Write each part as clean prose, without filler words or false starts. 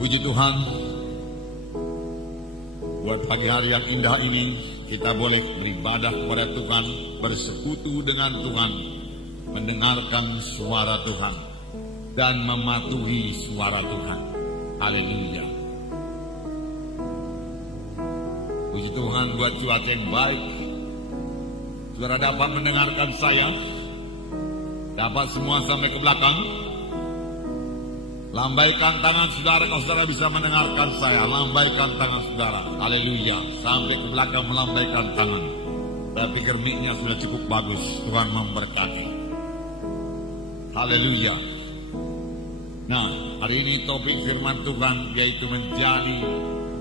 Puji Tuhan, buat pagi hari yang indah ini kita boleh beribadah kepada Tuhan, bersekutu dengan Tuhan, mendengarkan suara Tuhan dan mematuhi suara Tuhan. Haleluya. Puji Tuhan buat cuaca yang baik. Saudara dapat mendengarkan saya? Dapat semua sampai ke belakang? Lambaikan tangan saudara kalau saudara bisa mendengarkan saya. Lambaikan tangan saudara. Haleluya. Sampai ke belakang melambaikan tangan. Saya pikir mic-nya sudah cukup bagus. Tuhan memberkati. Haleluya. Nah, hari ini topik firman Tuhan yaitu menjadi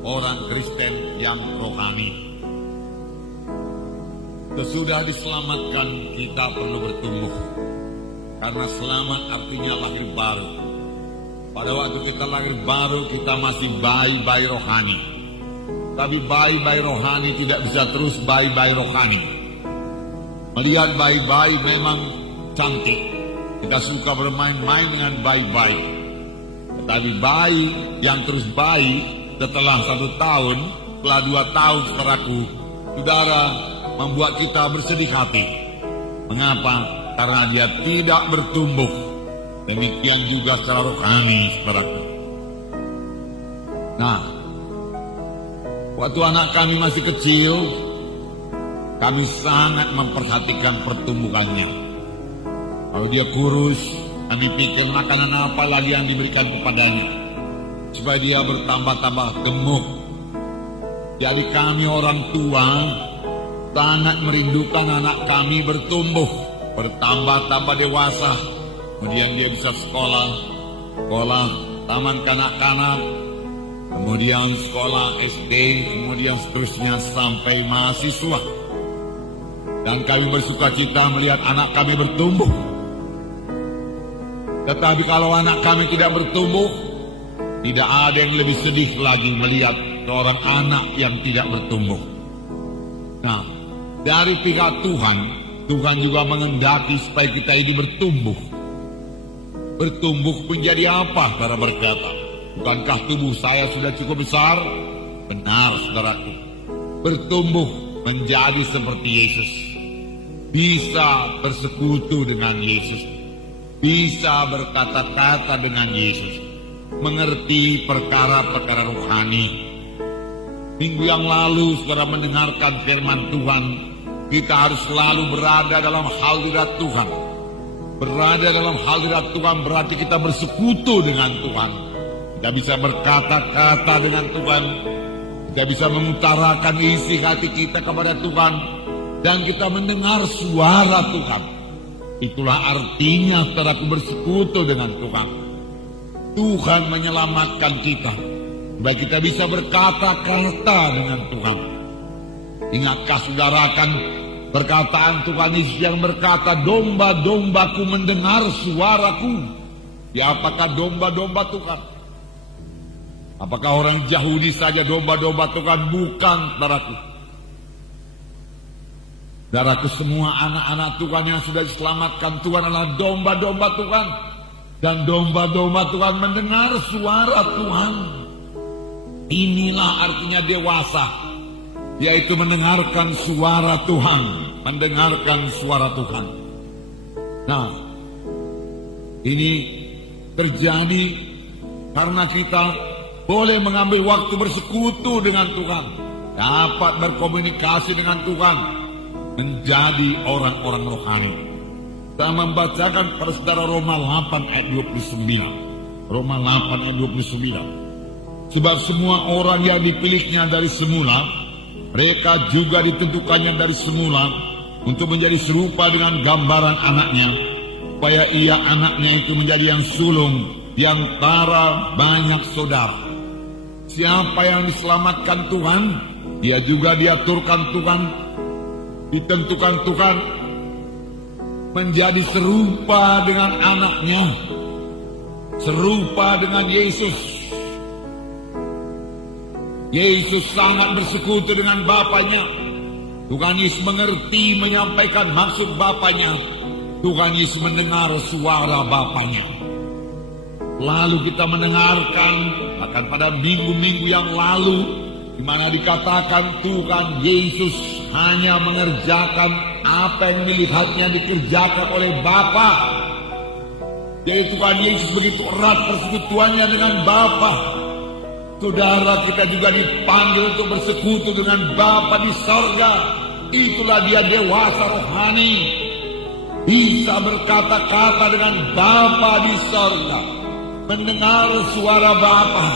orang Kristen yang rohani. Sesudah diselamatkan kita perlu bertumbuh. Karena selamat artinya lahir baru. Pada waktu kita lahir baru kita masih bayi-bayi rohani. Tapi bayi-bayi rohani tidak bisa terus bayi-bayi rohani. Melihat bayi-bayi memang cantik. Kita suka bermain-main dengan bayi-bayi. Tetapi bayi yang terus bayi setelah 1 tahun, setelah 2 tahun saudaraku, saudara membuat kita bersedih hati. Mengapa? Karena dia tidak bertumbuh. Demikian juga secara rohani, saudaraku. Nah, waktu anak kami masih kecil, kami sangat memperhatikan pertumbuhannya. Kalau dia kurus, kami pikir makanan apa lagi yang diberikan kepadanya, supaya dia bertambah-tambah gemuk. Jadi kami orang tua sangat merindukan anak kami bertumbuh, bertambah-tambah dewasa. Kemudian dia bisa sekolah taman kanak-kanak, kemudian sekolah SD, kemudian seterusnya sampai mahasiswa. Dan kami bersukacita melihat anak kami bertumbuh. Tetapi kalau anak kami tidak bertumbuh, tidak ada yang lebih sedih lagi melihat seorang anak yang tidak bertumbuh. Nah, dari pihak Tuhan, Tuhan juga mengendaki supaya kita ini bertumbuh. Bertumbuh menjadi apa? Saudara berkata, bukankah tubuh saya sudah cukup besar? Benar, saudaraku. Bertumbuh menjadi seperti Yesus. Bisa bersekutu dengan Yesus. Bisa berkata-kata dengan Yesus. Mengerti perkara-perkara rohani. Minggu yang lalu, saudara mendengarkan firman Tuhan. Kita harus selalu berada dalam hadirat Tuhan. Berada dalam hadirat Tuhan berarti kita bersekutu dengan Tuhan. Kita bisa berkata-kata dengan Tuhan. Kita bisa mengutarakan isi hati kita kepada Tuhan. Dan kita mendengar suara Tuhan. Itulah artinya saudaraku bersekutu dengan Tuhan. Tuhan menyelamatkan kita. Supaya kita bisa berkata-kata dengan Tuhan. Ingatkah saudara akan perkataan Tuhan Yesus yang berkata, domba-dombaku mendengar suaraku. Ya, apakah domba-domba Tuhan? Apakah orang Yahudi saja domba-domba Tuhan? Bukan, saudaraku. Saudaraku, semua anak-anak Tuhan yang sudah diselamatkan Tuhan adalah domba-domba Tuhan. Dan domba-domba Tuhan mendengar suara Tuhan. Inilah artinya dewasa. Yaitu mendengarkan suara Tuhan. Mendengarkan suara Tuhan. Nah, ini terjadi karena kita boleh mengambil waktu bersekutu dengan Tuhan. Dapat berkomunikasi dengan Tuhan. Menjadi orang-orang rohani. Kita membacakan pada saudara Roma 8 ayat 29. Roma 8 ayat 29. Sebab semua orang yang dipilihnya dari semula, mereka juga ditentukannya dari semula untuk menjadi serupa dengan gambaran anaknya, supaya ia anaknya itu menjadi yang sulung di antara banyak saudara. Siapa yang diselamatkan Tuhan, dia juga diaturkan Tuhan, ditentukan Tuhan menjadi serupa dengan anaknya, serupa dengan Yesus. Yesus sangat bersekutu dengan Bapanya. Tuhan Yesus mengerti menyampaikan maksud Bapanya. Tuhan Yesus mendengar suara Bapanya. Lalu kita mendengarkan akan pada minggu-minggu yang lalu, di mana dikatakan Tuhan Yesus hanya mengerjakan apa yang dilihatnya dikerjakan oleh Bapa. Jadi Tuhan Yesus begitu erat persekutuannya dengan Bapa. Saudara, kita juga dipanggil untuk bersekutu dengan Bapa di sorga. Itulah dia dewasa rohani, bisa berkata-kata dengan Bapa di sorga, mendengar suara Bapa.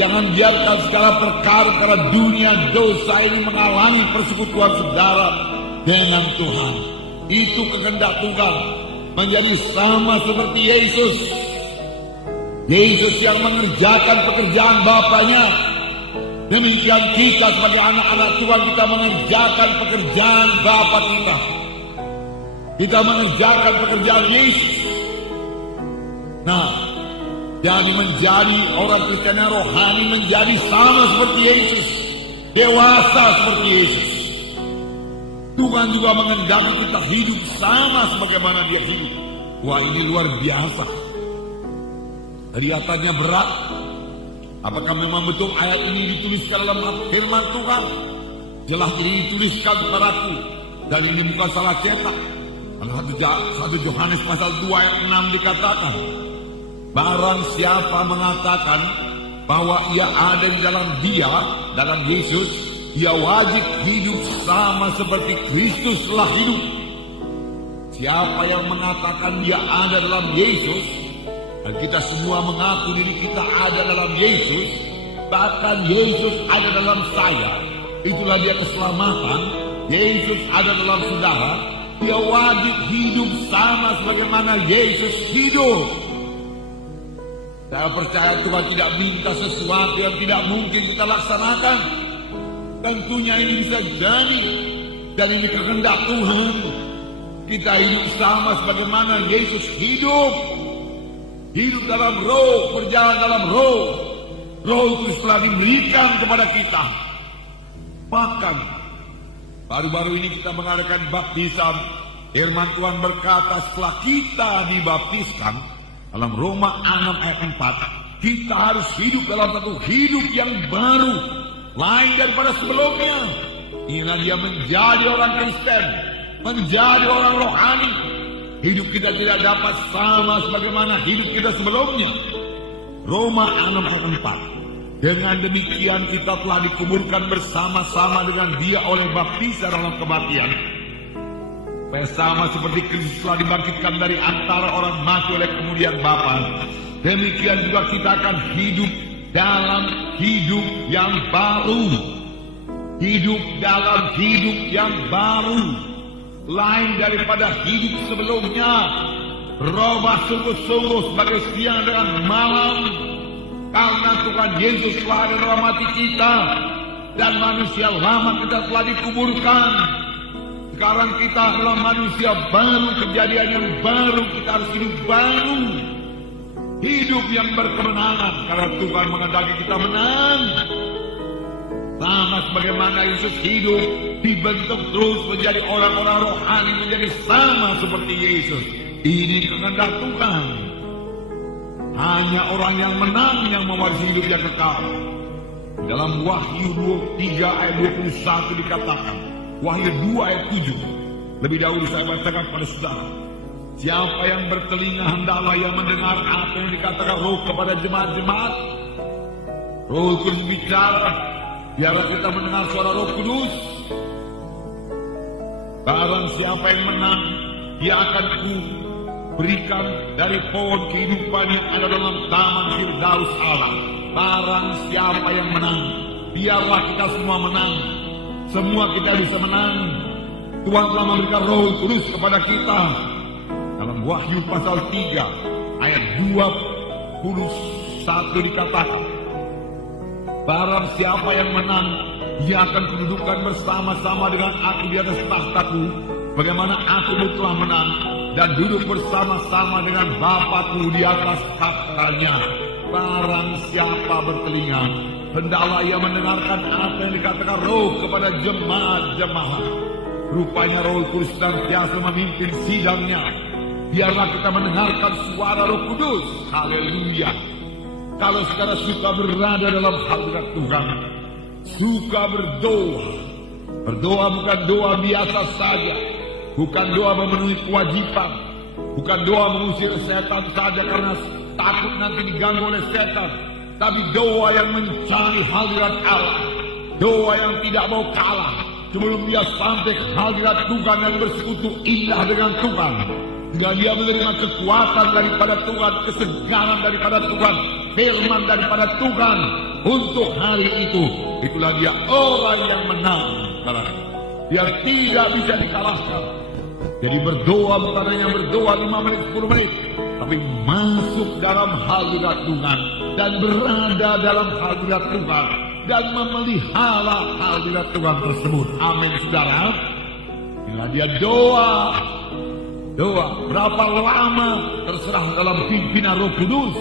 Jangan biarkan segala perkara dunia dosa ini menghalangi persekutuan saudara dengan Tuhan. Itu kehendak Tuhan, menjadi sama seperti Yesus. Yesus yang mengerjakan pekerjaan Bapanya. Demikian kita sebagai anak-anak Tuhan, kita mengerjakan pekerjaan Bapa kita. Kita mengerjakan pekerjaan Yesus. Nah, jadi menjadi orang Kristen yang rohani, menjadi sama seperti Yesus, dewasa seperti Yesus. Tuhan juga mengendaki kita hidup sama sebagaimana dia hidup. Wah, ini luar biasa. Kelihatannya berat. Apakah memang betul ayat ini dituliskan dalam firman Tuhan? Jelas ini dituliskan kepadaku, dan ini bukan salah cetak. Dalam 1 Yohanes pasal 2 ayat 6 dikatakan, barang siapa mengatakan bahwa ia ada di dalam dia, dalam Yesus, ia wajib hidup sama seperti Kristus telah hidup. Siapa yang mengatakan dia ada dalam Yesus, dan kita semua mengaku diri kita ada dalam Yesus, bahkan Yesus ada dalam saya, itulah dia keselamatan. Yesus ada dalam saudara, dia wajib hidup sama sebagaimana Yesus hidup. Saya percaya Tuhan tidak minta sesuatu yang tidak mungkin kita laksanakan. Tentunya ini bisa jadi, dan ini kehendak Tuhan. Kita hidup sama sebagaimana Yesus hidup. Hidup dalam roh, berjalan dalam roh. Roh Kudus telah diberikan kepada kita. Bahkan baru-baru ini kita mengadakan baptisan. Firman Tuhan berkata, setelah kita dibaptiskan, dalam Roma 6 ayat 4, kita harus hidup dalam satu hidup yang baru, lain daripada sebelumnya. Inilah dia menjadi orang Kristen, menjadi orang rohani. Hidup kita tidak dapat sama sebagaimana hidup kita sebelumnya. Roma 6 ayat 4. Dengan demikian kita telah dikuburkan bersama-sama dengan dia oleh baptisan dalam kematian, supaya sama seperti Kristus telah dibangkitkan dari antara orang mati oleh kemudian Bapa, demikian juga kita akan hidup dalam hidup yang baru. Hidup dalam hidup yang baru, lain daripada hidup sebelumnya. Robah sungguh-sungguh sebagai siang dengan malam, karena Tuhan Yesus telah ada dalam hati kita, dan manusia lama kita telah dikuburkan. Sekarang kita adalah manusia baru, kejadian yang baru, kita harus hidup baru. Hidup yang berkemenangan, karena Tuhan menghendaki kita menang. Sama sebagaimana Yesus hidup, dibentuk terus menjadi orang-orang rohani, menjadi sama seperti Yesus. Ini kehendak Tuhan. Hanya orang yang menang yang mewarisi hidup yang kekal. Dalam Wahyu 23 ayat 21 dikatakan, Wahyu 2 ayat 7. Lebih dahulu saya bacakan kepada saudara. Siapa yang bertelinga hendaklah yang mendengar apa yang dikatakan Roh kepada jemaat-jemaat. Roh Kudus bicara, biarlah kita mendengar suara Roh Kudus. Barang siapa yang menang, dia akan berikan dari pohon kehidupan yang ada dalam taman Firdaus Allah. Barang siapa yang menang, biarlah kita semua menang. Semua kita bisa menang. Tuhan telah memberikan Roh Kudus kepada kita. Dalam Wahyu pasal 3 ayat 21 dikatakan, barang siapa yang menang, dia akan kedudukan bersama-sama dengan aku di atas tahtaku, bagaimana aku telah menang dan duduk bersama-sama dengan Bapa-Ku di atas tahtanya. Barang siapa bertelinga, hendaklah ia mendengarkan apa yang dikatakan Roh kepada jemaat-jemaat. Rupanya Roh Kudus senantiasa memimpin sidangnya Biarlah kita mendengarkan suara Roh Kudus. Haleluya. Kalau saudara suka berada dalam hadirat Tuhan, suka berdoa. Berdoa bukan doa biasa saja, bukan doa memenuhi kewajiban, bukan doa mengusir setan saja karena takut nanti diganggu oleh setan, tapi doa yang mencari hadirat Allah, doa yang tidak mau kalah sebelum dia sampai ke hadirat Tuhan yang bersekutu indah dengan Tuhan. Bila dia menerima kekuatan daripada Tuhan, kesegaran daripada Tuhan, firman daripada Tuhan untuk hari itu, itulah dia orang yang menang. Dia tidak bisa dikalahkan. Jadi berdoa bukan hanya berdoa 5 menit, 10 menit, tapi masuk dalam hadirat Tuhan dan berada dalam hadirat Tuhan dan memelihara hadirat Tuhan tersebut. Amin, saudara. Inilah dia doa. Doa. Berapa lama terserah dalam pimpinan Roh Kudus.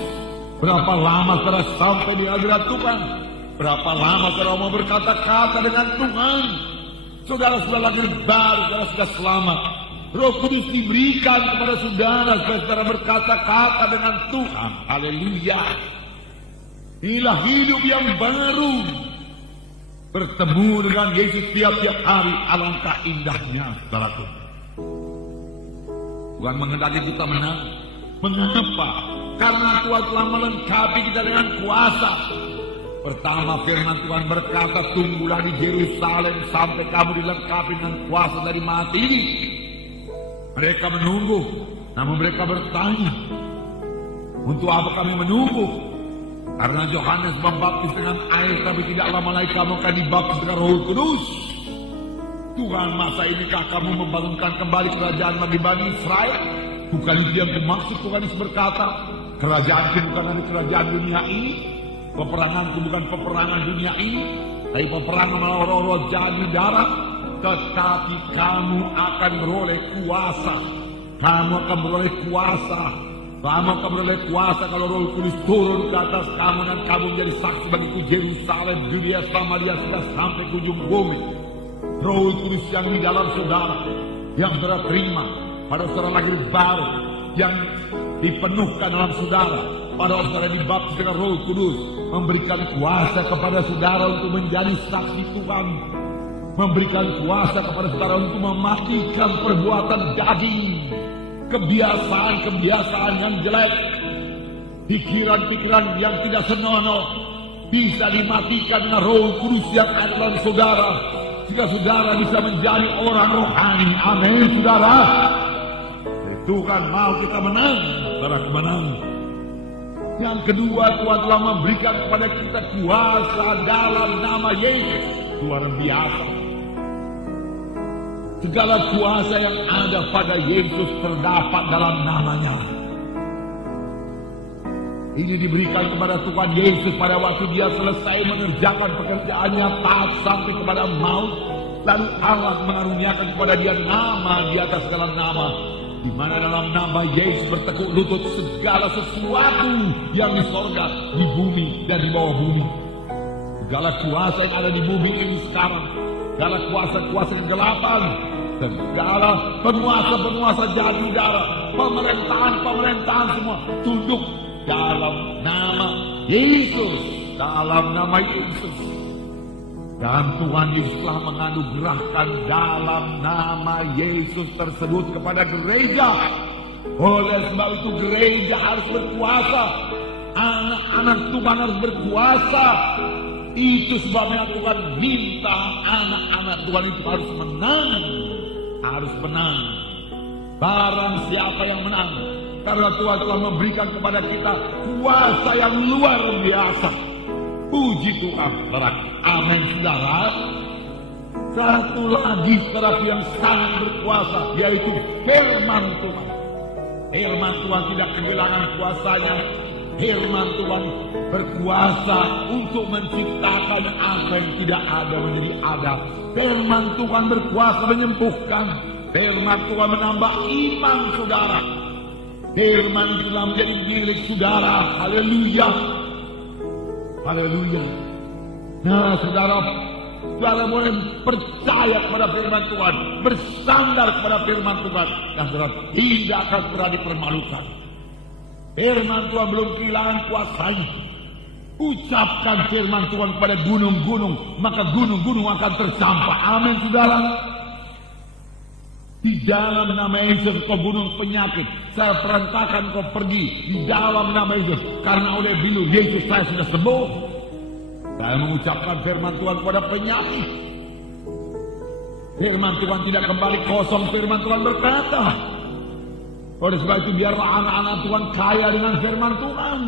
Berapa lama saudara sampai di hadirat Tuhan. Berapa lama saudara mau berkata-kata dengan Tuhan. Saudara sudah lahir baru, saudara sudah selamat. Roh Kudus diberikan kepada saudara supaya saudara berkata-kata dengan Tuhan. Haleluya. Inilah hidup yang baru. Bertemu dengan Yesus tiap-tiap hari, alangkah indahnya, saudaraku. Tuhan menghendaki kita menang. Mengapa? Karena Tuhan telah melengkapi kita dengan kuasa. Pertama, firman Tuhan berkata, tunggulah di Yerusalem sampai kamu dilengkapi dengan kuasa dari Maha Tinggi. Mereka menunggu, namun mereka bertanya, untuk apa kami menunggu? Karena Yohanes membaptis dengan air, tapi tidak lama lagi kamu akan dibaptis dengan Roh Kudus. Tuhan, masa inikah kamu membangunkan kembali kerajaan bagi Bani Israel? Bukan itu yang dimaksud. Tuhan Yesus berkata, kerajaanku bukan dari kerajaan dunia ini, peperanganku bukan peperangan dunia ini, tapi peperangan melawan roh-roh jahat di darat. Tetapi kamu akan beroleh kuasa. Kamu akan beroleh kuasa. Kamu akan beroleh kuasa kalau Roh Kudus turun ke atas kamu, dan kamu menjadi saksi bagiku Yerusalem, Judea, Samaria, sudah sampai ke ujung bumi. Roh Kudus yang di dalam saudara, yang saudara terima pada saudara lahir baru, yang dipenuhkan dalam saudara pada saudara dibaptis dengan Roh Kudus, memberikan kuasa kepada saudara untuk menjadi saksi Tuhan, memberikan kuasa kepada saudara untuk mematikan perbuatan daging, kebiasaan-kebiasaan yang jelek, pikiran-pikiran yang tidak senonoh, bisa dimatikan dengan Roh Kudus yang ada dalam saudara, jika saudara bisa menjadi orang rohani. Amin, saudara. Tuhan mau kita menang, saudara, menang. Yang kedua, Tuhan telah memberikan kepada kita kuasa dalam nama Yesus. Luar biasa. Segala kuasa yang ada pada Yesus terdapat dalam namanya. Ini diberikan kepada Tuhan Yesus pada waktu dia selesai mengerjakan pekerjaannya taat sampai kepada maut. Lalu Allah mengaruniakan kepada dia nama di atas segala nama, di mana dalam nama Yesus bertekuk lutut segala sesuatu yang di sorga, di bumi, dan di bawah bumi. Segala kuasa yang ada di bumi ini sekarang, segala kuasa-kuasa kegelapan, segala penguasa-penguasa jahat di udara, pemerintahan-pemerintahan semua tunduk dalam nama Yesus, dalam nama Yesus. Dan Tuhan Yesus telah menganugerahkan dalam nama Yesus tersebut kepada gereja. Oleh sebab itu gereja harus berkuasa, anak-anak Tuhan harus berkuasa. Itu sebabnya Tuhan minta anak-anak Tuhan itu harus menang, harus menang. Barang siapa yang menang, karena Tuhan telah memberikan kepada kita kuasa yang luar biasa. Puji Tuhan, saudara. Amin, saudara. Satu lagi, saudara, yang sangat berkuasa, yaitu firman Tuhan. Firman Tuhan tidak kehilangan kuasanya. Firman Tuhan berkuasa untuk menciptakan apa yang tidak ada menjadi ada. Firman Tuhan berkuasa menyembuhkan. Firman Tuhan menambah iman saudara. Firman Tuhan menjadi milik saudara. Haleluya. Haleluya. Nah, saudara, Saudara boleh percaya kepada firman Tuhan, bersandar kepada firman Tuhan, dan saudara tidak akan pernah dipermalukan. Firman Tuhan belum kehilangan kuasanya. Ucapkan firman Tuhan kepada gunung-gunung, maka gunung-gunung akan tersampai. Amin, saudara. Di dalam nama Yesus kau bunuh penyakit. Saya perintahkan kau pergi di dalam nama Yesus. Karena oleh bilu Yesus saya sudah sembuh. Saya mengucapkan firman Tuhan kepada penyakit. Firman Tuhan tidak kembali kosong. Firman Tuhan berkata, oleh sebab itu biarlah anak-anak Tuhan kaya dengan firman Tuhan.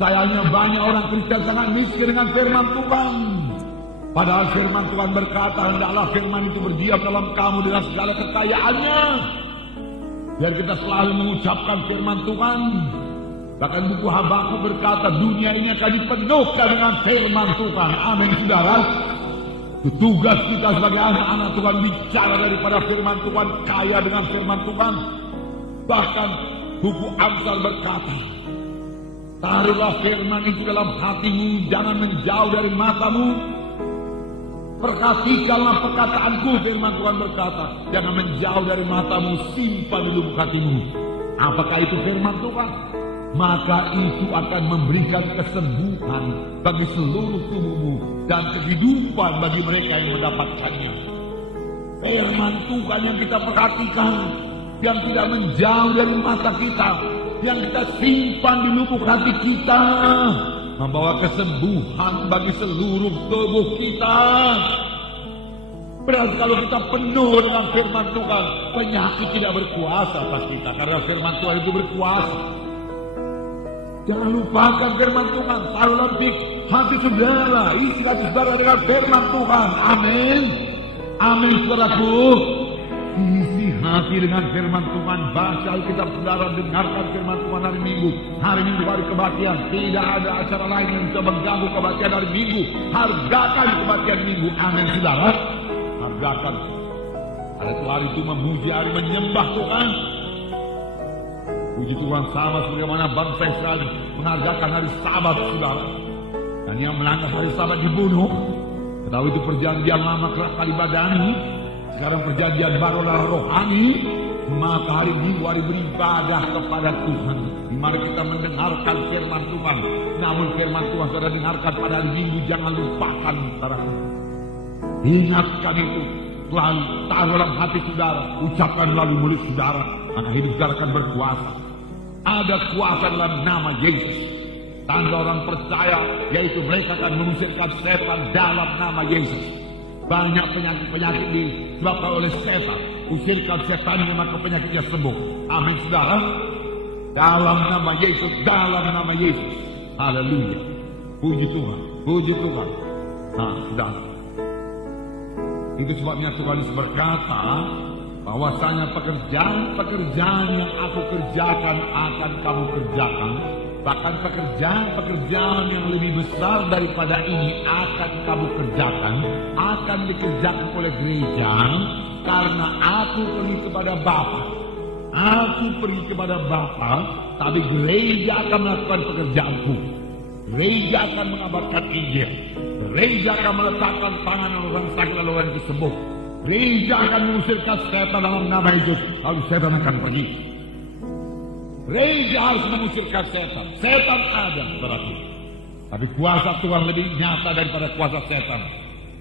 Sayangnya banyak orang Kristen sangat miskin dengan firman Tuhan. Padahal firman Tuhan berkata, hendaklah firman itu berdiam dalam kamu dengan segala kekayaannya. Biar kita selalu mengucapkan firman Tuhan. Bahkan buku Habakuk berkata, dunia ini akan dipenuhkan dengan firman Tuhan. Amin, saudara. Tugas kita sebagai anak-anak Tuhan bicara daripada firman Tuhan, kaya dengan firman Tuhan. Bahkan buku Amsal berkata, taruhlah firman itu dalam hatimu, jangan menjauh dari matamu. Perhatikanlah perkataanku, firman Tuhan berkata, jangan menjauh dari matamu, simpan di lubuk hatimu. Apakah itu firman Tuhan? Maka itu akan memberikan kesembuhan bagi seluruh tubuhmu dan kehidupan bagi mereka yang mendapatkannya. Firman Tuhan yang kita perhatikan, yang tidak menjauh dari mata kita, yang kita simpan di lubuk hati kita, membawa kesembuhan bagi seluruh tubuh kita. Berarti kalau kita penuh dengan firman Tuhan, penyakit tidak berkuasa atas kita, karena firman Tuhan itu berkuasa. Jangan lupakan firman Tuhan, taruhlah hati saudara, isi hati saudara dengan firman Tuhan. Amin. Amin, saudaraku. Isi hati dengan firman Tuhan. Baca Alkitab saudara, dengarkan firman Tuhan hari Minggu. Hari Minggu hari kebaktian. Tidak ada acara lain yang bisa mengganggu kebaktian hari Minggu. Hargakan kebaktian Minggu. Amin, saudara. Hargakan. Hari itu hari itu memuji, hari menyembah Tuhan. Puji Tuhan, sama sebagaimana bangsa Israel menghargakan hari Sabat, saudara. Dan yang melanggar hari Sabat dibunuh. Ketahui itu perjanjian lama kerap kali badani. Sekarang perjanjian baru adalah rohani. Maka hari Minggu hari beribadah kepada Tuhan, di mana kita mendengarkan firman Tuhan. Namun firman Tuhan saudara dengarkan pada hari Minggu, jangan lupakan, saudara. Ingatkan itu, selalu taruh dalam hati saudara, ucapkan melalui mulut saudara, maka hidup saudara akan berkuasa. Ada kuasa dalam nama Yesus. Tanda orang percaya, yaitu mereka akan mengusirkan setan dalam nama Yesus. Banyak penyakit-penyakit disebabkan oleh setan. Usirkan setannya, maka penyakitnya sembuh. Amin, saudara. Dalam nama Yesus, dalam nama Yesus. Haleluya. Puji Tuhan, puji Tuhan. Nah, saudara. Itu sebabnya Tuhan berkata, bahwasanya pekerjaan-pekerjaan yang aku kerjakan akan kamu kerjakan. Bahkan pekerjaan-pekerjaan yang lebih besar daripada ini akan kamu kerjakan, akan dikerjakan oleh gereja, karena aku pergi kepada Bapa. Aku pergi kepada Bapa, tapi gereja akan melakukan pekerjaanku. Gereja akan mengabarkan Injil. Gereja akan meletakkan tangan orang sakit lalu orang itu sembuh. Gereja akan mengusirkan setan dalam nama Yesus, lalu setan akan pergi. Gereja harus mengusirkan setan. Setan ada berarti, tapi kuasa Tuhan lebih nyata daripada kuasa setan.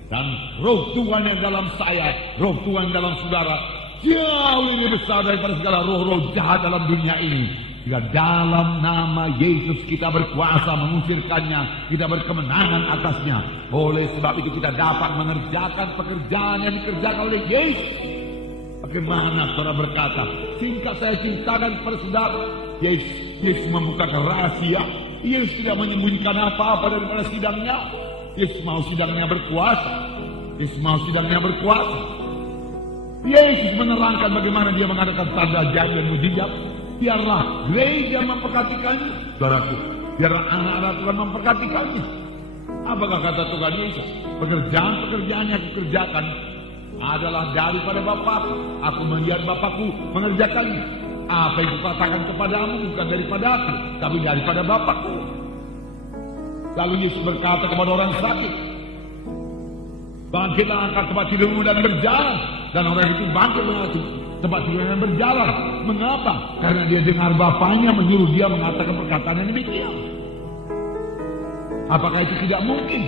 Dan roh Tuhan yang dalam saya, roh Tuhan yang dalam saudara, jauh lebih besar daripada segala roh-roh jahat dalam dunia ini. Jika dalam nama Yesus kita berkuasa mengusirkannya, kita berkemenangan atasnya. Oleh sebab itu kita dapat mengerjakan pekerjaan yang dikerjakan oleh Yesus. Bagaimana saudara berkata, singkat saya ceritakan kepada saudara, Yesus membukakan rahasia. Yesus tidak menyembunyikan apa-apa daripada sidangnya. Yesus mau sidangnya berkuasa. Yesus mau sidangnya berkuasa. Yesus menerangkan bagaimana dia mengadakan tanda jadi dan mujizat. Biarlah gereja memperhatikannya, saudaraku. Biarlah anak-anak Tuhan memperhatikannya. Apakah kata Tuhan Yesus? Pekerjaan-pekerjaan yang aku kerjakan adalah daripada Bapakku. Aku melihat Bapakku mengerjakannya. Apa yang kukatakan kepadamu bukan daripada aku, tapi daripada Bapakku. Lalu Yesus berkata kepada orang sakit, Bangkitlah, angkat tempat tidurmu dan berjalan. Dan orang itu bangkit mengangkat tempat tidurnya dan berjalan. Mengapa? Karena dia dengar bapaknya menyuruh dia mengatakan perkataan yang demikian. Apakah itu tidak mungkin?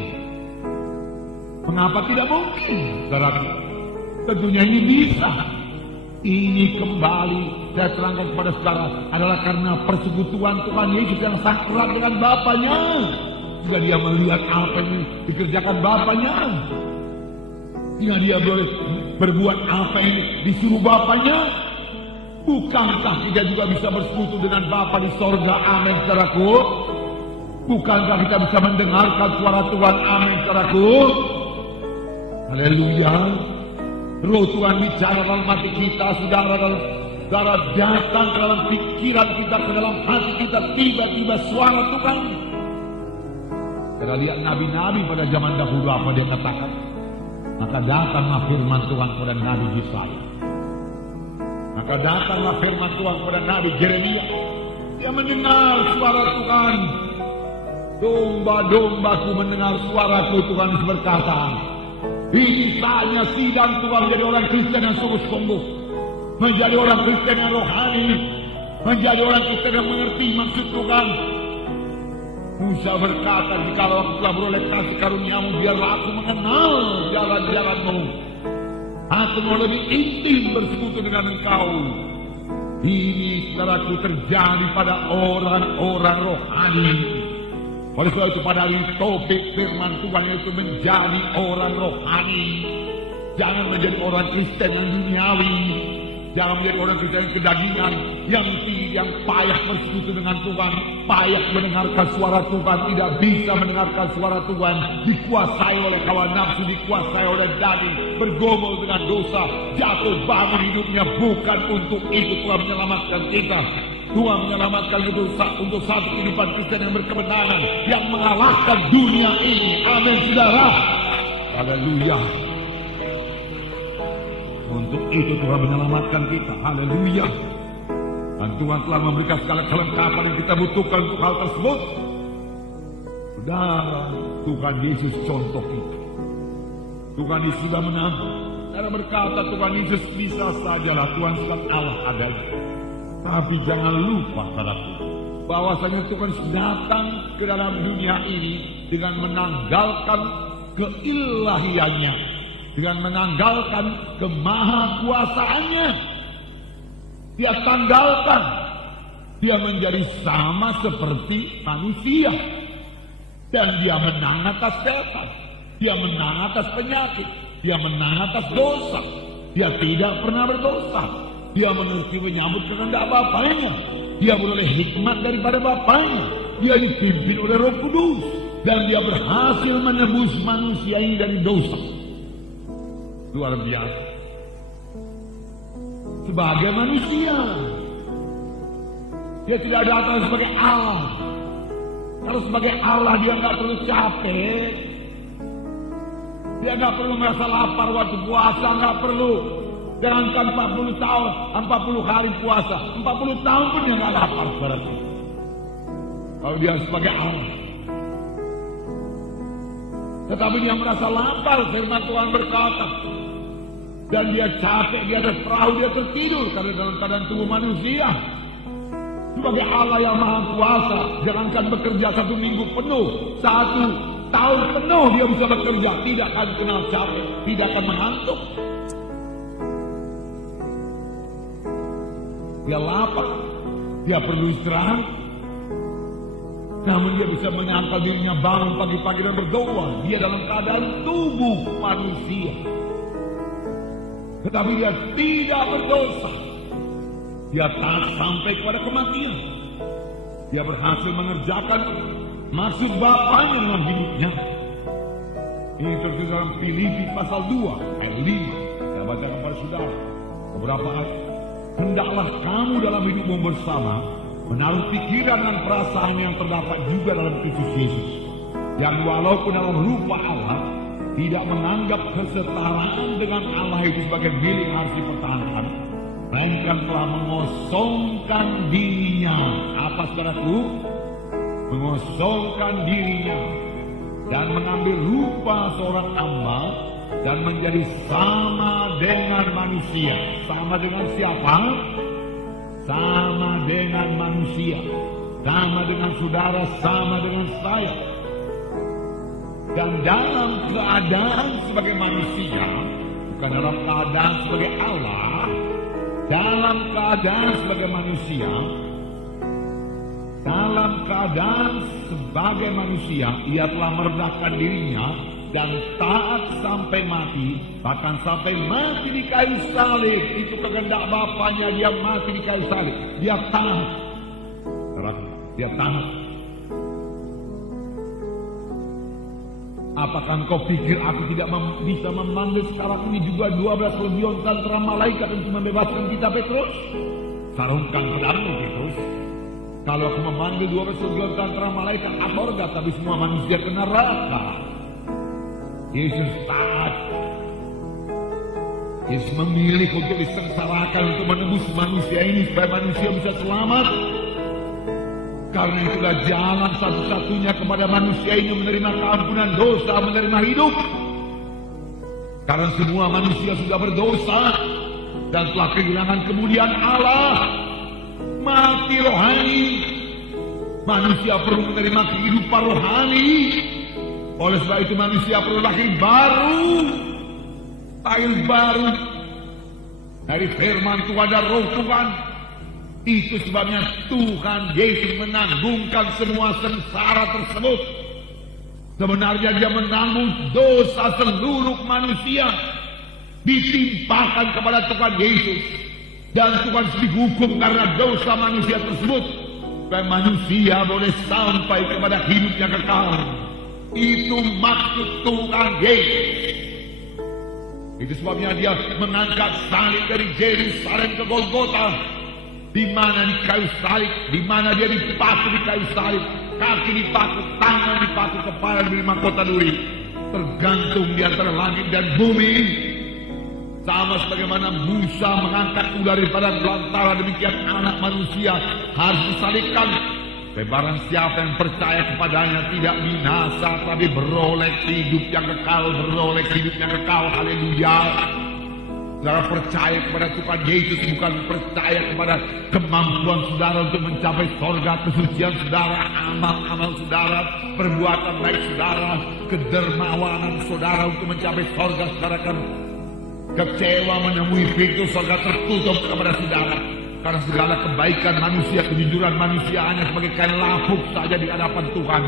Mengapa tidak mungkin? Saudaraku, tentunya ini bisa. Ini kembali saya terangkan kepada saudara adalah karena persekutuan Tuhan Yesus yang sangat erat dengan Bapaknya. Juga dia melihat apa yang dikerjakan Bapaknya. Jika dia boleh berbuat apa yang disuruh Bapaknya, bukankah kita juga bisa bersekutu dengan Bapa di sorga? Amin, saudaraku. Bukankah kita bisa mendengarkan suara Tuhan? Amin, saudaraku. Haleluya. Roh Tuhan bicara dalam hati kita, saudara, datang ke dalam pikiran kita, ke dalam hati kita, tiba-tiba suara Tuhan. Kita lihat nabi-nabi pada zaman dahulu apa dia katakan. Maka datanglah firman Tuhan kepada Nabi Yesaya. Maka datanglah firman Tuhan kepada Nabi Yeremia. Dia mendengar suara Tuhan. Domba-dombaku mendengar suaraku, Tuhan berkata. Ini saatnya sidang Tuhan menjadi orang Kristen yang sungguh-sungguh. Menjadi orang Kristen yang rohani. Menjadi orang Kristen yang mengerti maksud Tuhan. Musa berkata, jikalau aku telah beroleh kasih karuniamu, biarlah aku mengenal jalan-jalanmu. Aku mau lebih intim bersekutu dengan engkau. Ini saudaraku terjadi pada orang-orang rohani. Oleh sebab itu pada hari topik firman Tuhan itu menjadi orang rohani. Jangan menjadi orang Kristen yang duniawi. Jangan menjadi orang Kristen yang kedagingan, yang payah bersekutu dengan Tuhan, payah mendengarkan suara Tuhan, tidak bisa mendengarkan suara Tuhan, dikuasai oleh hawa nafsu, dikuasai oleh daging, bergumul dengan dosa, jatuh bangun hidupnya. Bukan untuk itu Tuhan menyelamatkan kita. Tuhan menyelamatkan itu untuk satu kehidupan Kristen yang berkemenangan, yang mengalahkan dunia ini. Amin, saudara. Haleluya. Untuk itu Tuhan menyelamatkan kita. Haleluya. Dan Tuhan telah memberikan segala kelengkapan yang kita butuhkan untuk hal tersebut. Saudara, Tuhan Yesus contoh kita. Tuhan Yesus sudah menang. Karena berkata Tuhan Yesus bisa sajalah Tuhan sekali Allah adalah. Tapi jangan lupa saudaraku, bahwasanya Tuhan datang ke dalam dunia ini dengan menanggalkan keilahiannya, dengan menanggalkan kemahakuasaannya. Dia tanggalkan, dia menjadi sama seperti manusia, dan dia menang atas setan, dia menang atas penyakit, dia menang atas dosa. Dia tidak pernah berdosa. Dia mengerti menyambut kehendak Bapaknya. Dia beroleh hikmat daripada Bapaknya. Dia dipimpin oleh Roh Kudus. Dan dia berhasil menebus manusia ini dari dosa. Luar biasa. Sebagai manusia, dia tidak datang sebagai Allah. Kalau sebagai Allah dia nggak perlu capek. Dia nggak perlu merasa lapar waktu puasa, nggak perlu. Jangankan 40 tahun, 40 hari puasa, 40 tahun pun dia nggak lapar berarti. Kalau dia sebagai Allah. Tetapi dia merasa lapar, firman Tuhan berkata. Dan dia capek, dia ada perahu, dia tertidur karena dalam keadaan tubuh manusia. Sebagai Allah yang maha kuasa, jangankan bekerja 1 minggu penuh, 1 tahun penuh dia bisa bekerja, tidak akan kenal capek, tidak akan mengantuk. Dia lapar, dia perlu istirahat. Namun dia bisa menyangkal dirinya bangun pagi-pagi dan berdoa. Dia dalam keadaan tubuh manusia. Tetapi dia tidak berdosa. Dia taat sampai kepada kematian. Dia berhasil mengerjakan maksud Bapaknya dalam hidupnya. Ini tertulis dalam Filipi pasal 2 ayat 5. Saya baca kepada saudara beberapa ayat. Hendaklah kamu dalam hidupmu bersama menaruh pikiran dan perasaan yang terdapat juga dalam Kristus Yesus, yang walaupun dalam rupa Allah tidak menganggap kesetaraan dengan Allah itu sebagai milik yang harus dipertahankan, melainkan telah mengosongkan dirinya. Apa saudaraku? Mengosongkan dirinya dan mengambil rupa seorang hamba dan menjadi sama dengan manusia. Sama dengan siapa? Sama dengan manusia. Sama dengan saudara, sama dengan saya. Dan dalam keadaan sebagai manusia, bukan dalam keadaan sebagai Allah, dalam keadaan sebagai manusia, dalam keadaan sebagai manusia, ia telah merendahkan dirinya dan taat sampai mati, bahkan sampai mati di kayu salib. Itu kehendak Bapaknya, dia mati di kayu salib. Dia taat. Dia taat. Apakah engkau pikir aku tidak bisa memanggil sekarang ini juga 12 legion tentara malaikat untuk membebaskan kita, Petrus? Sarungkan pedangmu, Petrus. Kalau aku memanggil 12 legion tentara malaikat, aborga, tapi semua manusia ke neraka. Yesus taat. Yesus memilih untuk disengsarakan untuk menebus manusia ini supaya manusia bisa selamat. Karena itulah jalan satu-satunya kepada manusia ini menerima keampunan dosa, menerima hidup. Karena semua manusia sudah berdosa dan telah kehilangan kemuliaan Allah. Mati rohani. Manusia perlu menerima kehidupan rohani. Oleh sebab itu manusia perlu lahir baru. Lahir baru. Dari firman Tuhan dan roh Tuhan. Itu sebabnya Tuhan Yesus menanggungkan semua sengsara tersebut. Sebenarnya dia menanggung dosa seluruh manusia. Ditimpakan kepada Tuhan Yesus. Dan Tuhan dihukum karena dosa manusia tersebut. Supaya manusia boleh sampai kepada hidup yang kekal. Itu maksud Tuhan Yesus. Itu sebabnya dia mengangkat salib dari Yerusalem ke Golgota. Di mana di kayu salib, di mana dia dipaku di kayu salib, kaki dipaku, tangan dipaku, kepala diberi mahkota duri, tergantung di antara langit dan bumi. Sama sebagaimana Musa mengangkat ular daripada belantara, demikian anak manusia harus disalibkan. Barang siapa yang percaya kepadanya tidak binasa, tapi beroleh hidup yang kekal, beroleh hidup yang kekal. Haleluya. Saudara percaya kepada Tuhan Yesus, bukan percaya kepada kemampuan saudara untuk mencapai sorga, kesucian saudara, amal-amal saudara, perbuatan baik saudara, kedermawanan saudara untuk mencapai sorga. Saudara kan kecewa menemui pintu sorga tertutup kepada saudara. Karena segala kebaikan manusia, kejujuran manusia hanya sebagai kain lapuk saja di hadapan Tuhan.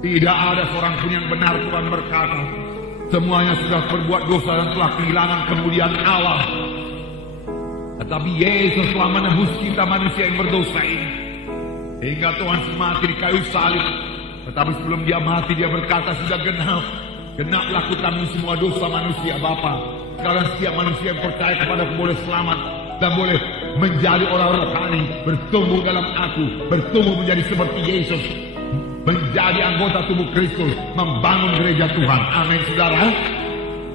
Tidak ada seorang pun yang benar, Tuhan berkata. Semuanya sudah berbuat dosa dan telah kehilangan kemuliaan Allah. Tetapi Yesus telah menebus kita manusia yang berdosa ini. Hingga Tuhan mati di kayu salib. Tetapi sebelum dia mati, dia berkata, sudah genap. Genaplah ku tanggung semua dosa manusia, Bapa. Sekarang setiap manusia yang percaya kepadaku boleh selamat. Dan boleh menjadi orang rohani. Bertumbuh dalam aku. Bertumbuh menjadi seperti Yesus. Menjadi anggota tubuh Kristus, membangun gereja Tuhan. Amin, saudara.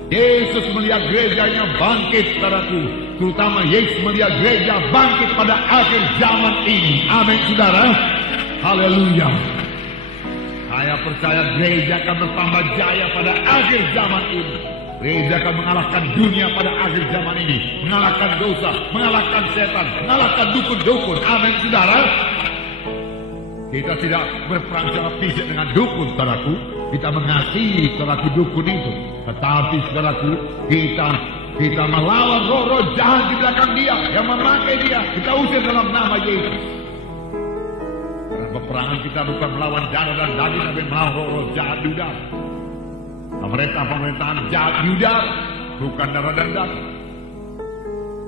Yesus melihat gerejanya bangkit, saudaraku. Terutama Yesus melihat gereja bangkit pada akhir zaman ini. Amin, saudara. Haleluya. Saya percaya gereja akan bertambah jaya pada akhir zaman ini. Gereja akan mengalahkan dunia pada akhir zaman ini. Mengalahkan dosa, mengalahkan setan, mengalahkan dukun-dukun. Amin, saudara. Kita tidak berperang secara fisik dengan dukun, saudaraku. Kita mengasihi saudaraku dukun itu. Tetapi saudaraku, kita melawan roh-roh jahat di belakang dia, yang memakai dia. Kita usir dalam nama Yesus. Karena peperangan kita bukan melawan darah dan daging, tapi melawan roh-roh jahat di udara. Pemerintahan jahat di udara, bukan darah dan daging.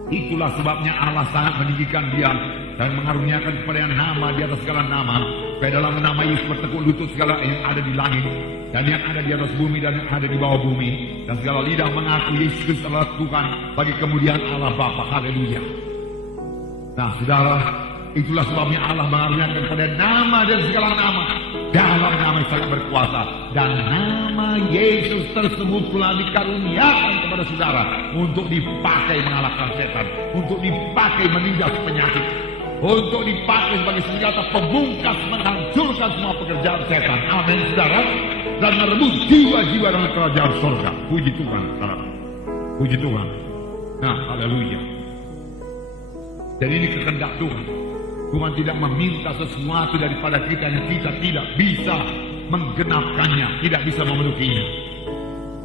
Itulah sebabnya Allah sangat meninggikan dia dan mengaruniakan kepada yang nama di atas segala nama. Supaya dalam nama Yesus bertekuk lutut segala yang ada di langit dan yang ada di atas bumi dan yang ada di bawah bumi. Dan segala lidah mengaku Yesus Kristus adalah Tuhan bagi kemuliaan Allah Bapa. Haleluya. Nah, saudara, itulah sebabnya Allah mengaruniakan kepada nama dan segala nama. Dalam nama yang sangat berkuasa. Dan nama Yesus tersebut telah dikaruniakan kepada saudara untuk dipakai mengalahkan setan, untuk dipakai menindas penyakit. untuk dipakai sebagai senjata pembungkas menghancurkan semua pekerjaan setan. Amin, saudara. Dan merebut jiwa-jiwa dalam kerajaan surga. Puji Tuhan, saudara. Puji Tuhan. Nah, haleluya. Jadi ini kehendak Tuhan. Tuhan tidak meminta sesuatu daripada kita yang kita tidak bisa menggenapkannya, tidak bisa memenuhinya.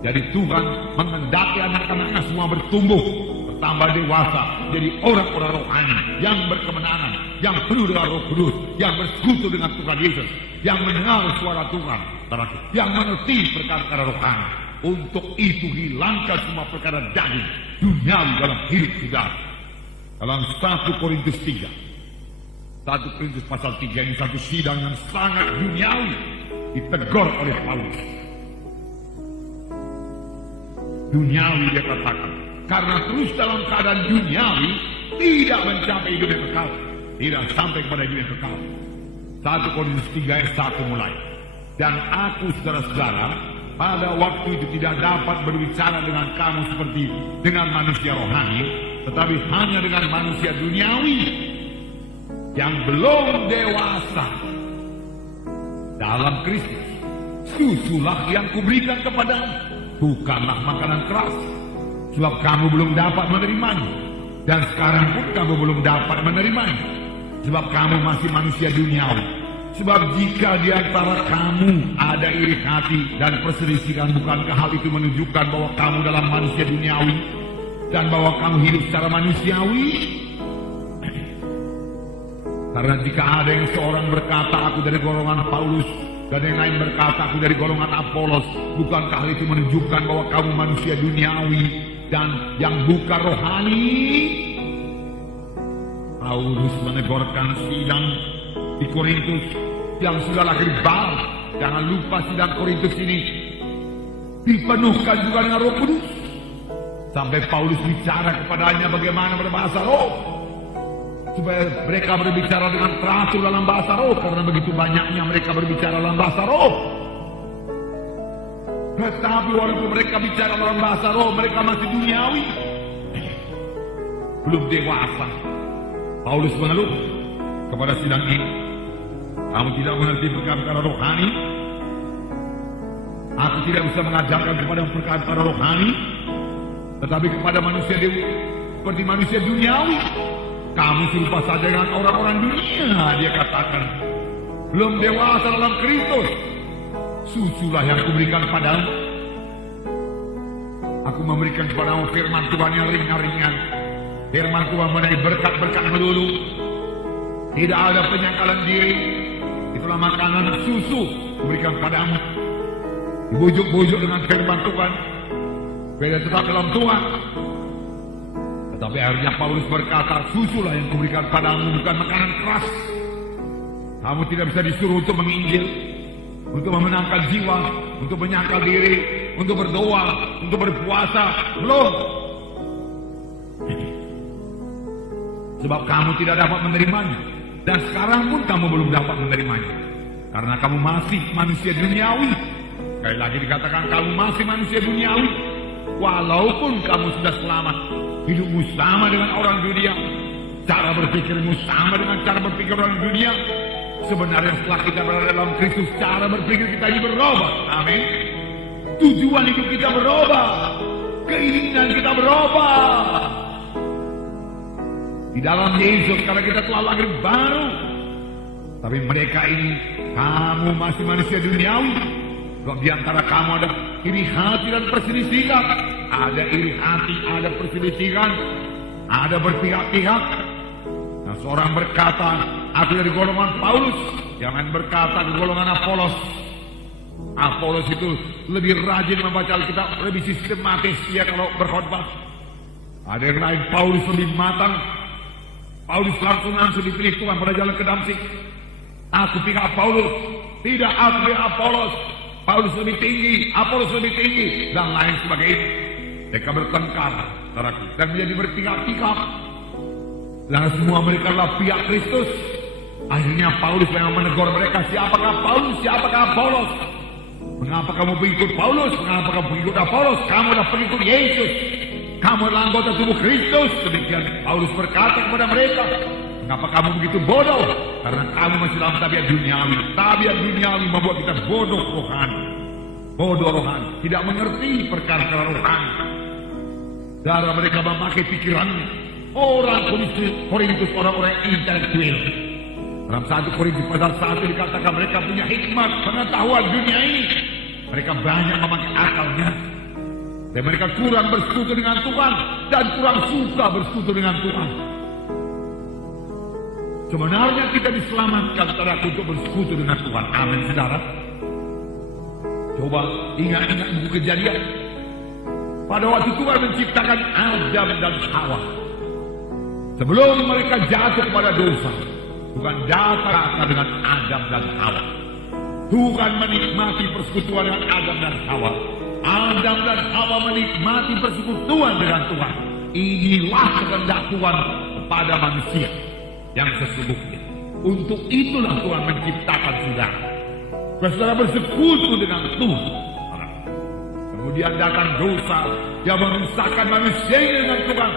Jadi Tuhan menghendaki anak-anaknya semua bertumbuh, bertambah dewasa, jadi orang-orang rohani yang berkemenangan, yang penuh dengan Roh Kudus, yang bersekutu dengan Tuhan Yesus, yang mendengar suara Tuhan, yang mengerti perkara-perkara rohani. Untuk itu hilangkan semua perkara daging, duniawi dalam hidup kita. Dalam 1 Korintus 3, 1 Korintus pasal 3 ini satu sidang yang sangat duniawi ditegur oleh Paulus. Duniawi dia katakan, karena terus dalam keadaan duniawi tidak mencapai hidup yang kekal, tidak sampai kepada hidup yang kekal. 1 Korintus 3 ayat 1 mulai. Dan aku saudara-saudara pada waktu itu tidak dapat berbicara dengan kamu seperti dengan manusia rohani, tetapi hanya dengan manusia duniawi yang belum dewasa dalam Kristus. Susulah yang kuberikan kepadamu, bukanlah makanan keras, sebab kamu belum dapat menerimanya, dan sekarang pun kamu belum dapat menerimanya, sebab kamu masih manusia duniawi. Sebab jika di antara kamu ada iri hati dan perselisihan, bukankah hal itu menunjukkan bahwa kamu dalam manusia duniawi dan bahwa kamu hidup secara manusiawi? Karena jika ada yang seorang berkata aku dari golongan Paulus, dan yang lain berkata aku dari golongan Apolos, bukankah hal itu menunjukkan bahwa kamu manusia duniawi dan yang bukan rohani? Paulus menegurkan sidang di Korintus yang sudah lahir baru. Jangan lupa sidang Korintus ini dipenuhkan juga dengan Roh Kudus. Sampai Paulus bicara kepadanya bagaimana berbahasa roh, supaya mereka berbicara dengan teratur dalam bahasa roh, karena begitu banyaknya mereka berbicara dalam bahasa roh. Tetapi walaupun mereka bicara dalam bahasa roh, mereka masih duniawi, belum dewasa. Paulus mengeluh kepada sidang ini, kamu tidak mengerti perkara-perkara rohani. Aku tidak bisa mengajarkan kepada perkara-perkara rohani, tetapi kepada manusia seperti manusia duniawi. Kamu serupa saja dengan orang-orang dunia, dia katakan. Belum dewasa dalam Kristus. Susulah yang kuberikan padamu. Aku memberikan kepadamu firman Tuhan yang ringan-ringan. Firman Tuhan mengenai berkat-berkat melulu. Tidak ada penyangkalan diri. Itulah makanan susu kuberikan padamu. Dibujuk-bujuk dengan firman Tuhan. Beda tetap dalam Tuhan. Tetapi akhirnya Paulus berkata, susulah yang kuberikan padamu, bukan makanan keras. Kamu tidak bisa disuruh untuk menginjil, untuk memenangkan jiwa, untuk menyangkal diri, untuk berdoa, untuk berpuasa. Belum. Sebab kamu tidak dapat menerimanya. Dan sekarang pun kamu belum dapat menerimanya. Karena kamu masih manusia duniawi. Sekali lagi dikatakan kamu masih manusia duniawi. Walaupun kamu sudah selamat, hidupmu sama dengan orang dunia, cara berpikirmu sama dengan cara berpikir orang dunia. Sebenarnya setelah kita berada dalam Kristus, cara berpikir kita ini berubah. Amin. Tujuan hidup kita berubah, keinginan kita berubah. Di dalam Yesus karena kita telah lahir baru. Tapi mereka ini, kamu masih manusia duniawi. Kalau di antara kamu ada iri hati dan perselisihan, ada iri hati, ada perselisihan, ada berpihak-pihak. Nah, seorang berkata, aku dari golongan Paulus, jangan berkata di golongan Apolos. Apolos itu lebih rajin membaca Alkitab, lebih sistematis dia kalau berkhotbah. Ada yang lain, Paulus lebih matang. Paulus langsung dipilih Tuhan pada jalan ke Damsik. Aku pihak Paulus, tidak aku pihak Apolos. Paulus lebih tinggi, Apolos lebih tinggi, dan lain sebagainya. Mereka bertengkar dan menjadi berpihak-pihak. Dan semua mereka adalah pihak Kristus. Akhirnya Paulus memang menegur mereka, siapakah Paulus, siapakah Apolos? Mengapa kamu pengikut Paulus? Mengapa kamu pengikut Apolos? Kamu adalah pengikut Yesus. Kamu adalah anggota tubuh Kristus. Demikian Paulus berkata kepada mereka. Kenapa kamu begitu bodoh? Karena kamu masih dalam tabiat duniawi. Tabiat duniawi membuat kita bodoh rohani. Bodoh rohani, tidak mengerti perkara-perkara rohani. Darah mereka memakai pikirannya. Orang Korintus orang-orang intelektual. Dalam 1 Korintus pasal 1 dikatakan mereka punya hikmat, pengetahuan dunia ini. Mereka banyak memakai akalnya. Dan mereka kurang bersekutu dengan Tuhan dan kurang suka bersekutu dengan Tuhan. Sebenarnya kita diselamatkan untuk bersekutu dengan Tuhan. Amin, saudara. Coba ingat-ingat buku Kejadian. Pada waktu Tuhan menciptakan Adam dan Hawa. Sebelum mereka jatuh kepada dosa, Tuhan datang dengan Adam dan Hawa. Tuhan menikmati persekutuan dengan Adam dan Hawa. Adam dan Hawa menikmati persekutuan dengan Tuhan. Inilah kehendak Tuhan kepada manusia yang sesungguhnya. Untuk itulah Tuhan menciptakan saudara. Saudara bersekutu dengan Tuhan. Kemudian datang dosa yang merusakkan manusia dengan Tuhan.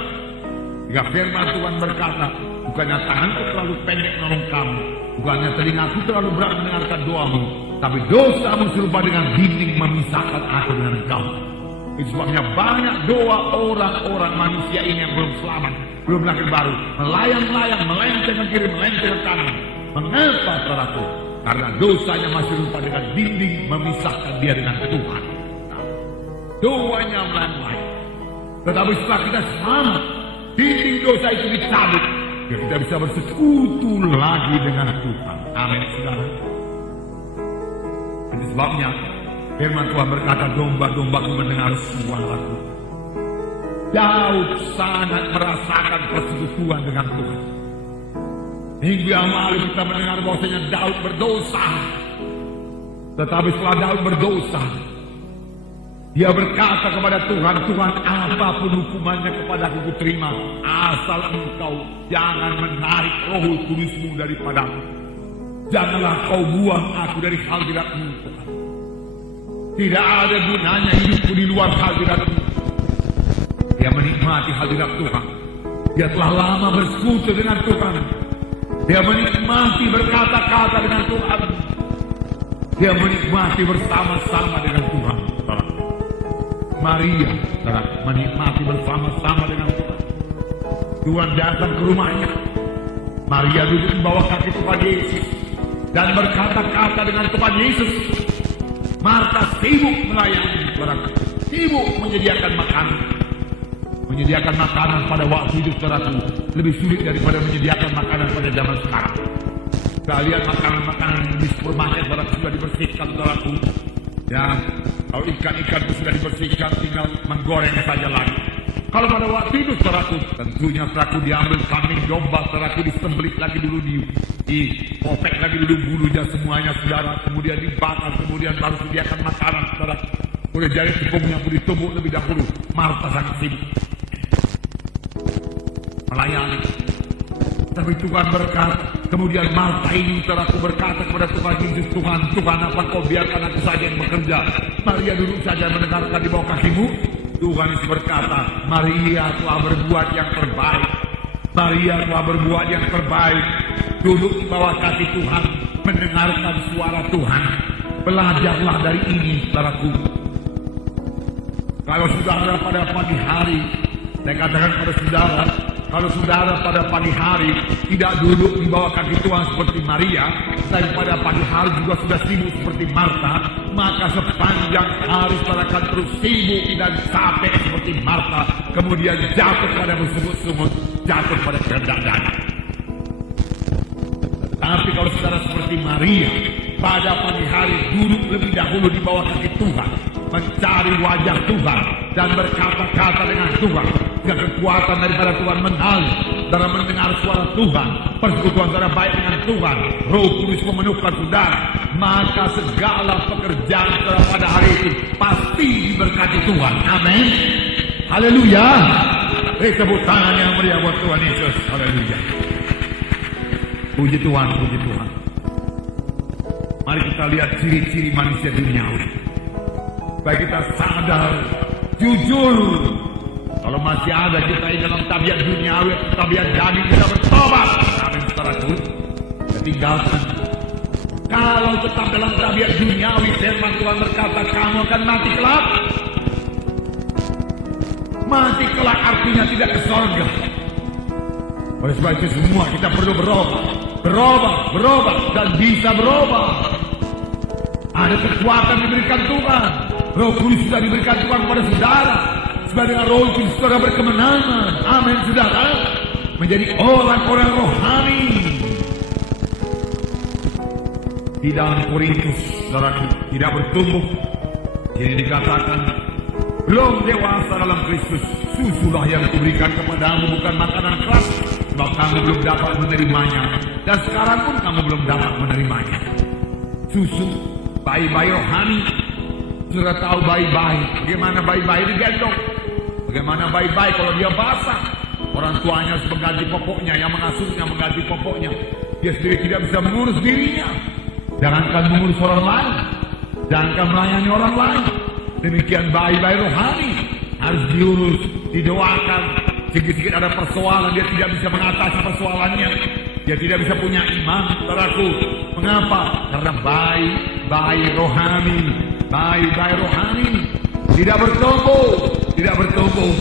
Jika firman Tuhan berkata, bukannya tanganku terlalu pendek menolong kamu, bukannya telingaku terlalu berat mendengarkan doamu, tapi dosamu serupa dengan dinding memisahkan aku dengan engkau. Itu sebabnya banyak doa orang-orang manusia ini yang belum selamat, belum lahir baru, melayang-layang, melenceng ke kiri, melenceng ke kanan. Mengapa, saudaraku? Karena dosanya masih serupa dengan dinding memisahkan dia dengan Tuhan. Doanya melayang-layang. Tetapi setelah kita selamat, dinding dosa itu dicabut, kita bisa bersekutu lagi dengan Tuhan. Amin, saudara. Itu sebabnya firman Tuhan berkata, domba-dombaku mendengar suaraku. Daud sangat merasakan persekutuan dengan Tuhan. Minggu yang lalu kita mendengar bahwasanya Daud berdosa. Tetapi setelah Daud berdosa, dia berkata kepada Tuhan, Tuhan, apapun hukumannya kepadaku kuterima, asal engkau jangan menarik Roh Kudus-Mu daripadaku. Janganlah kau buang aku dari hadirat-Mu, Tuhan. Tidak ada gunanya hidupku di luar hadirat-Mu. Dia menikmati hadirat Tuhan. Dia telah lama bersekutu dengan Tuhan. Dia menikmati berkata-kata dengan Tuhan. Dia menikmati bersama-sama dengan Tuhan. Maria menikmati bersama-sama dengan Tuhan. Tuhan datang ke rumahnya. Maria duduk di bawah kaki Tuhan Yesus dan berkata-kata dengan Tuhan Yesus. Marta sibuk melayani, sibuk menyediakan makanan. Menyediakan makanan pada waktu itu, saudaraku, lebih sulit daripada menyediakan makanan pada zaman sekarang. Kalian makanan-makanan di supermarket sudah dibersihkan, saudaraku. Ya, kalau ikan-ikan itu sudah dibersihkan, tinggal menggoreng saja lagi. Kalau pada waktu itu, saudaraku, tentunya saudaraku diambil kambing domba, saudaraku disembelih lagi dulu, dipopek lagi dulu bulunya semuanya, saudara. Kemudian dibakar, kemudian baru sediakan makanan, saudara. Boleh jadi tepungnya pun ditumbuk lebih dahulu. Marta sangat sibuk melayani. Tapi Tuhan berkata, kemudian Marta ini saudaraku berkata kepada Tuhan Yesus, Tuhan, apa kau biarkan aku saja yang bekerja? Maria duduk saja mendengarkan di bawah kakimu. Tuhan Yesus berkata, Maria telah berbuat yang terbaik. Maria telah berbuat yang terbaik. Duduk di bawah kaki Tuhan, mendengarkan suara Tuhan. Belajarlah dari ini, saudaraku. Kalau saudara pada pagi hari, saya katakan pada saudara, kalau saudara pada pagi hari tidak duduk di bawah kaki Tuhan seperti Maria, tapi pada pagi hari juga sudah sibuk seperti Marta, maka sepanjang hari saudara akan terus sibuk dan capek seperti Marta, kemudian jatuh pada bersungut-sungut, jatuh pada kehendak dada. Tapi kalau saudara seperti Maria, pada pagi hari duduk lebih dahulu di bawah kaki Tuhan, mencari wajah Tuhan dan berkata-kata dengan Tuhan. Kekuatan daripada Tuhan mengalir dalam mendengar suara Tuhan, persekutuan saudara baik dengan Tuhan, Roh Kudus memenuhkan saudara, maka segala pekerjaan saudara pada hari itu pasti diberkati Tuhan. Amin. Haleluya. Beri tepuk tangan yang meriah buat Tuhan Yesus. Haleluya. Puji Tuhan, puji Tuhan. Mari kita lihat ciri-ciri manusia duniawi. Baik kita sadar, jujur. Kalau masih ada kita dalam tabiat duniawi, tabiat daging, kita bertobat. Amin. tinggalkan. Kalau tetap dalam tabiat duniawi, firman Tuhan berkata, kamu akan mati kelak. Mati kelak artinya tidak ke sorga. Oleh sebab itu semua kita perlu berubah, dan bisa berubah. Ada kekuatan diberikan Tuhan. Roh Kudus sudah diberikan Tuhan kepada saudara. Sebab dengan Roh Kudus saudara berkemenangan. Amin, saudara. Menjadi orang-orang rohani. Di dalam Korintus, saudaraku, tidak bertumbuh. Jadi dikatakan, belum dewasa dalam Kristus, susulah yang diberikan kepadamu, bukan makanan keras, sebab kamu belum dapat menerimanya, dan sekarang pun kamu belum dapat menerimanya. Susu, bayi-bayi rohani, sudah tahu bayi-bayi, bagaimana bayi-bayi digendong, bagaimana bayi-bayi kalau dia basah, orang tuanya harus mengganti popoknya, yang mengasuhnya mengganti popoknya, dia sendiri tidak bisa mengurus dirinya, jangankan mengurus orang lain, jangankan melayani orang lain. Demikian bayi-bayi rohani harus diurus, didoakan. Sedikit-sedikit ada persoalan, dia tidak bisa mengatasi persoalannya. Dia tidak bisa punya iman, saudaraku. Mengapa? Karena bayi-bayi rohani tidak bertumbuh.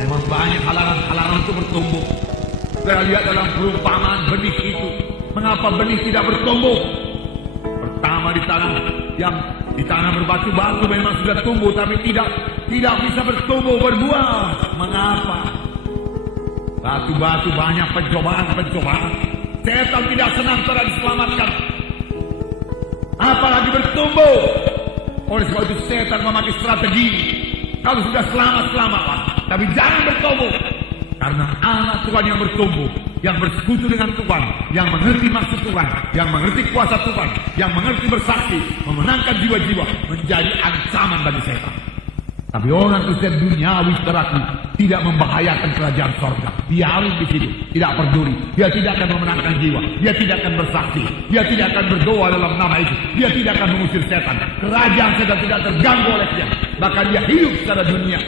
Memang banyak halangan untuk bertumbuh. Saya lihat dalam perumpamaan benih itu. Mengapa benih tidak bertumbuh? Pertama di tanah berbatu-batu memang sudah tumbuh, tapi tidak bisa bertumbuh, berbuah. Mengapa? Batu-batu banyak pencobaan. Setan tidak senang setelah diselamatkan, apalagi bertumbuh. Oleh sebab itu setan memakai strategi. Kalau sudah selamatlah, tapi jangan bertumbuh. Karena anak Tuhan yang bertumbuh, yang bersekutu dengan Tuhan, yang mengerti maksud Tuhan, yang mengerti kuasa Tuhan, yang mengerti bersaksi, memenangkan jiwa-jiwa, menjadi ancaman bagi setan. Tapi orang Kristen duniawi, saudaraku, tidak membahayakan kerajaan sorga. Biarin di situ, tidak peduli. Dia tidak akan memenangkan jiwa, dia tidak akan bersaksi, dia tidak akan berdoa dalam nama itu, dia tidak akan mengusir setan. Kerajaan setan tidak terganggu oleh dia, bahkan dia hidup secara dunia.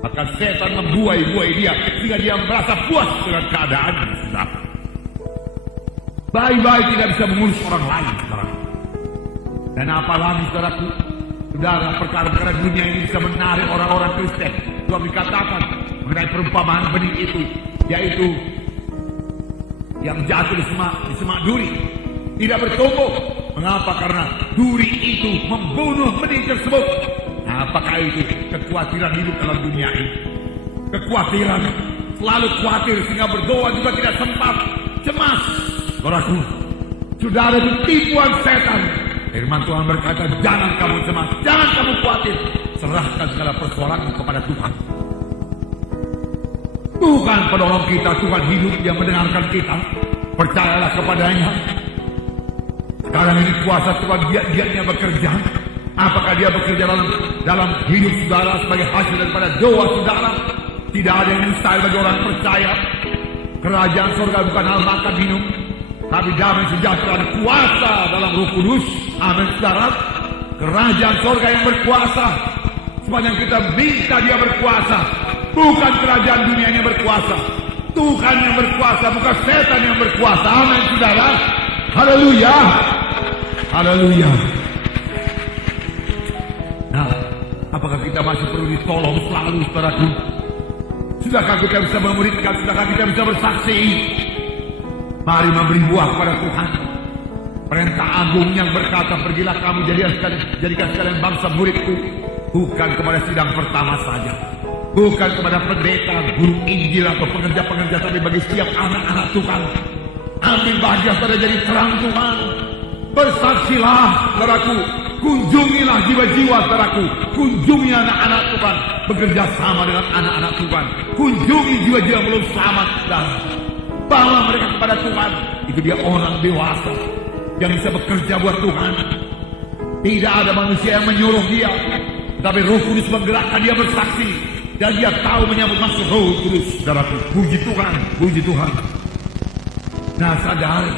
Maka setan membuai-buai dia sehingga dia merasa puas dengan keadaannya. Bayi-bayi tidak bisa mengurus orang lain, saudara. Dan apalagi, saudaraku, saudara, perkara-perkara dunia ini bisa menarik orang-orang Kristen. Tuhan dikatakan mengenai perumpamaan benih itu, yaitu yang jatuh di semak duri, tidak bertumbuh. Mengapa? Karena duri itu membunuh benih tersebut. Apakah itu? Kekhawatiran hidup dalam dunia ini. Kekhawatiran, selalu khawatir sehingga berdoa juga tidak sempat. Cemas, saudaraku. Saudara, itu tipuan setan. Firman Tuhan berkata, jangan kamu cemas, jangan kamu khawatir. Serahkan segala persoalan kepada Tuhan. Tuhan penolong kita, Tuhan hidup yang mendengarkan kita. Percayalah kepadanya. Sekarang ini kuasa Tuhan giat-giatnya bekerja. Apakah dia bekerja dalam hidup saudara sebagai hasil daripada doa saudara? Tidak ada yang mustahil bagi orang percaya. Kerajaan surga bukan hal makan minum, tapi damai sejahtera dan kuasa dalam Roh Kudus. Amin, saudara. Kerajaan surga yang berkuasa. Sepanjang kita minta dia berkuasa, bukan kerajaan dunia yang berkuasa. Tuhan yang berkuasa, bukan setan yang berkuasa. Amin, saudara. Haleluya. Haleluya. Nah, apakah kita masih perlu ditolong selalu, saudaraku? Sudahkah kita bisa memuridkan? Sudahkah kita bisa bersaksi? Mari memberi buah kepada Tuhan. Perintah agung yang berkata, pergilah kamu jadikan sekalian bangsa muridku. Bukan kepada sidang pertama saja, bukan kepada pendeta, guru Injil atau pengerja-pengerja, tapi bagi setiap anak-anak Tuhan. Ambil bahagia pada jadi terang Tuhan. Bersaksilah, saudaraku. Kunjungilah jiwa-jiwa, saudaraku. Kunjungi anak-anak Tuhan. Bekerja sama dengan anak-anak Tuhan. Kunjungi jiwa-jiwa yang belum selamat, saudara. Bawa mereka kepada Tuhan. Itu dia orang dewasa yang bisa bekerja buat Tuhan. Tidak ada manusia yang menyuruh dia, tapi Roh Kudus menggerakkan dia bersaksi. Dan dia tahu menyambut maksud Roh Kudus, saudaraku. Puji Tuhan, puji Tuhan. Nah, sadari,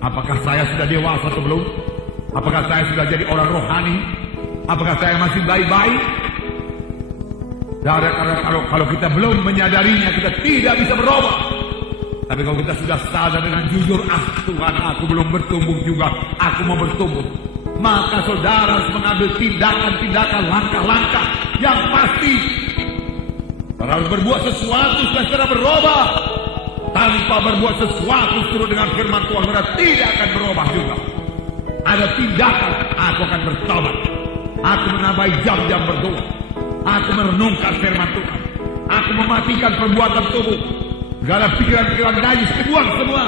apakah saya sudah dewasa atau belum? Apakah saya sudah jadi orang rohani? Apakah saya masih bayi-bayi? Karena kalau kita belum menyadarinya, kita tidak bisa berubah. Tapi kalau kita sudah sadar dengan jujur, Tuhan, aku belum bertumbuh juga, aku mau bertumbuh, maka saudara harus mengambil tindakan-tindakan, langkah-langkah yang pasti. Saudara harus berbuat sesuatu supaya saudara berubah. Tanpa berbuat sesuatu turut dengan firman Tuhan, saudara tidak akan berubah juga. Ada tindakan, aku akan bertobat, aku menambahi jam-jam berdoa, aku merenungkan firman Tuhan, aku mematikan perbuatan tubuh. Segala pikiran-pikiran najis kebuang semua.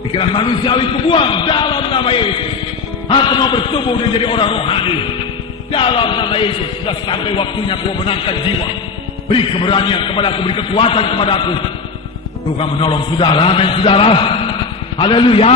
Pikiran manusiawi kebuang dalam nama Yesus. Aku mau bertumbuh dan jadi orang rohani dalam nama Yesus. Sudah sampai waktunya aku memenangkan jiwa. Beri keberanian kepada aku, beri kekuatan kepada aku. Tuhan menolong saudara, amin saudara. Haleluya.